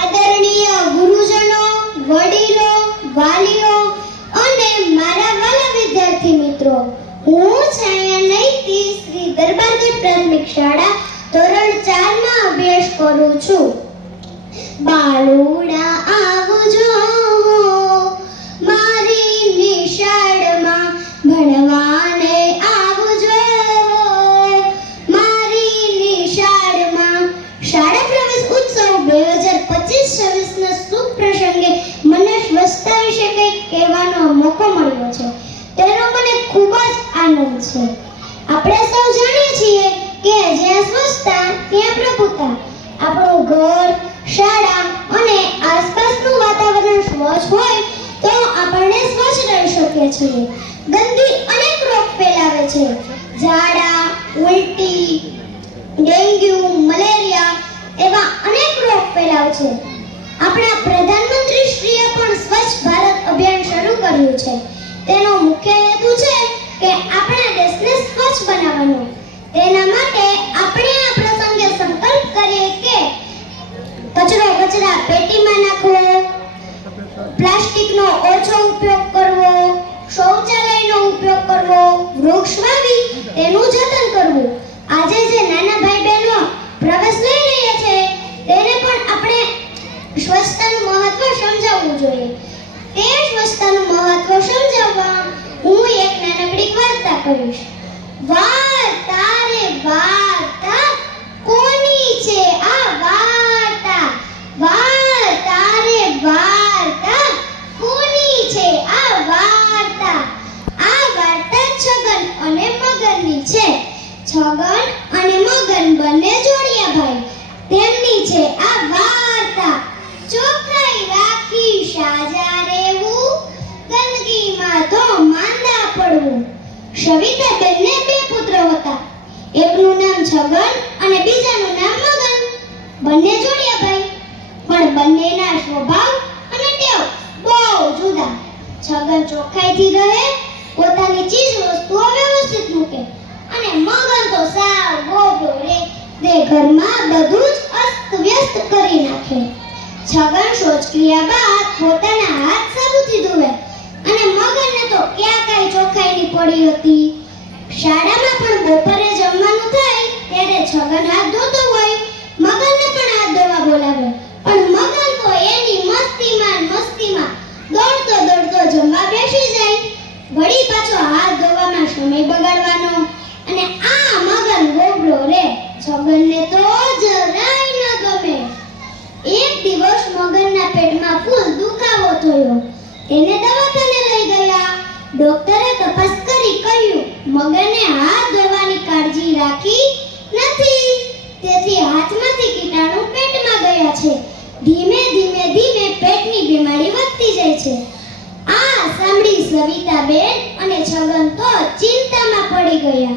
આદરણીય ગુરુજનો, વડીલો, વાલીઓ અને મારા વાલા વિદ્યાર્થી મિત્રો, હું છાયાનૈતી શ્રી દરબારગઢ પ્રાથમિક શાળા ધોરણ 4 માં અભ્યાસ કરું છું. બાળુડા આવજો મારી નિશાળમાં ભણવાને આવજો મારી નિશાળમાં. શાળા પ્રવેશ ઉત્સવ 2025-26 ના શુભ પ્રસંગે મને સ્વચ્છતા વિશે કંઈક કહેવાનો મોકો મળ્યો છે, તેનો મને ખૂબ જ આનંદ છે. આપણે સૌ જાણીએ છીએ કે જ્યાં સ્વચ્છતા ત્યાં પ્રભુતા. આપણું ઘર, શાળા અને આસપાસનું વાતાવરણ સ્વચ્છ હોય તો આપણે સ્વચ્છ રહી શકીએ છીએ. ગંદકી અનેક રોગ ફેલાવે છે. ઝાડા, ઉલટી, ડેન્ગ્યુ, મલેરિયા એવા અનેક રોગ ફેલાવે છે. આપણા પ્રધાનમંત્રી શ્રીએ પણ સ્વચ્છ ભારત અભિયાન શરૂ કર્યું છે. તેનો મુખ્ય હેતુ છે કે આપણા દેશને સ્વચ્છ બનાવવાનો. તેના માટે આપણે આ પ્રસંગે સંકલ્પ કરીએ કે કચરો કચરા પેટીમાં નાખવો, પ્લાસ્ટિકનો ઓછો ઉપયોગ કરવો, શૌચાલયનો ઉપયોગ કરવો, વૃક્ષ વાવી તેનું જતન કરવું. આજે જે નાના ભાઈ બહેનો પ્રવેશ લઈ રહ્યા છે તેને પણ આપણે સ્વચ્છતાનું મહત્વ સમજાવવું જોઈએ. તે સ્વચ્છતાનું મહત્વ સમજાવવા હું એક નાનકડી વાર્તા કહીશ. વાર્તા રે વાર્તા, કોની છે આ વાર્તા? વાર્તા રે વાર્તા, કોની છે આ વાર્તા? આ વાર્તા છગન અને મગનની છે. છગન અને મગન બંને જોડિયા ભાઈ, તેમની છે આ વાર્તા. ચોખ્ખાઈ રાખી સાજા રહેવું, ગંદકીમાં તો માંદા પડવું. સવિતાબેનને 2 પુત્ર હતા. એકનું નામ છગન અને બીજાનું નામ મગન. બંને જોડિયા ભાઈ, પણ બંનેના સ્વભાવ અને ટેવ બહુ જુદા. છગન ચોખ્ખાઈથી રહે, પોતાની ચીજ વસ્તુઓ વ્યવસ્થિત મૂકે, અને મગન તો સાવ ગોબરો રે, તે ઘરમાં બધું જ અસ્તવ્યસ્ત કરી નાખે. છગન શૌચક્રિયા બાદ પોતાના હાથ સાબુથી ધોવે, અને મગનને તો ક્યાં કાંઈ ચોખ્ખાઈની પડી હતી. શાળામાં પણ બપોરે જમવાનું થાય ત્યારે છગન હાથ ધોતો હોય, મગનને પણ હાથ ધોવા બોલાવે, પણ મગન તો એની મસ્તીમાં દોડતો જમવા બેસી જાય. વળી પાછો હાથ ધોવામાં સમય બગાડવાનો, અને આ મગન ગોબરો રે, છગનને તો જરાય ન ગમે. એક દિવસ મગનના પેટમાં ફૂલ દુખાવો થયો. તેને દવાખાને લઈ ગયા. ડોક્ટરે તપાસ કરી કહ્યું, મગને હાથ ધોવાની કાળજી રાખી નથી, તેથી હાથમાંથી કીટાણુ પેટમાં ગયા છે. ધીમે ધીમે પેટની બીમારી વધતી જાય છે. આ સાંભળી સવિતાબેન અને છગન તો ચિંતામાં પડી ગયા.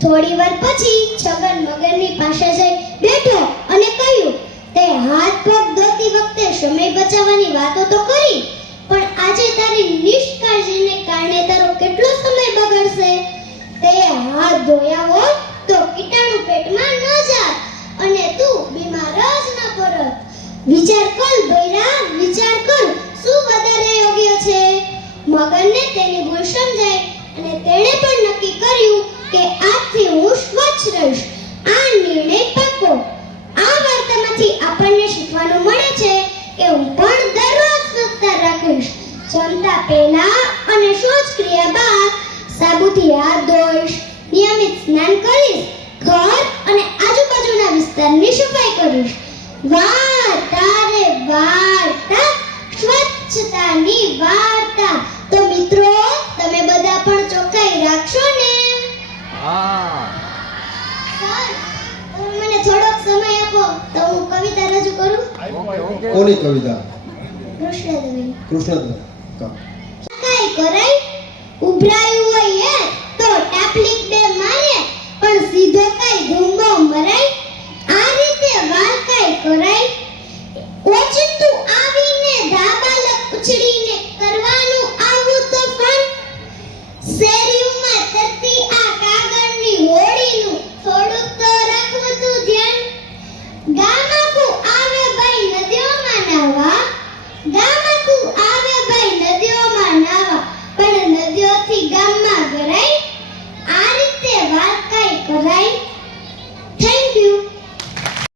થોડી વાર પછી છગન મગનની પાસે જઈ બેઠો અને કહ્યું, તે હાથ પગ ધોતી વખતે સમય બચાવવાની વાતો તો કરી, પણ આજે તારી નિષ્કાળજીને કારણે તારો કેટલો સમય બગડશે. તે હાથ ધોયા હોત તો કીટાણુ પેટમાં ન જાત અને તું બીમાર જ ન પડત. વિચાર કર બૈરા, વિચાર કર, શું વધારે યોગ્ય છે? મગનને તેની ભૂલ સમજાય અને તેણે પણ નક્કી કર્યું કે આજથી હું સ્વચ્છ રહીશ. આ નિર્ણય પાકો. આ વાર્તામાંથી આપણને શીખવાનું મળે છે કે હું પણ દરરોજ સ્વચ્છતા રાખીશ. જમતા પહેલા અને શૌચક્રિયા બાદ સાબુથી હાથ ધોઈશ, નિયમિત સ્નાન કરીશ, ઘર અને આજુબાજુના વિસ્તારની સફાઈ કરીશ. વાર્તા રે વાર્તા, સ્વચ્છતાની વાર્તા. તો મિત્રો, તમે બધા પણ ચોખ્ખાઈ રાખશો ને? હા. સર, તમે મને થોડોક સમય આપો તો હું કવિતા રજૂ કરું. કોની કવિતા? કૃષ્ણદેવની. કૃષ્ણદેવ. કાઈ કરાય, ઉભરાયું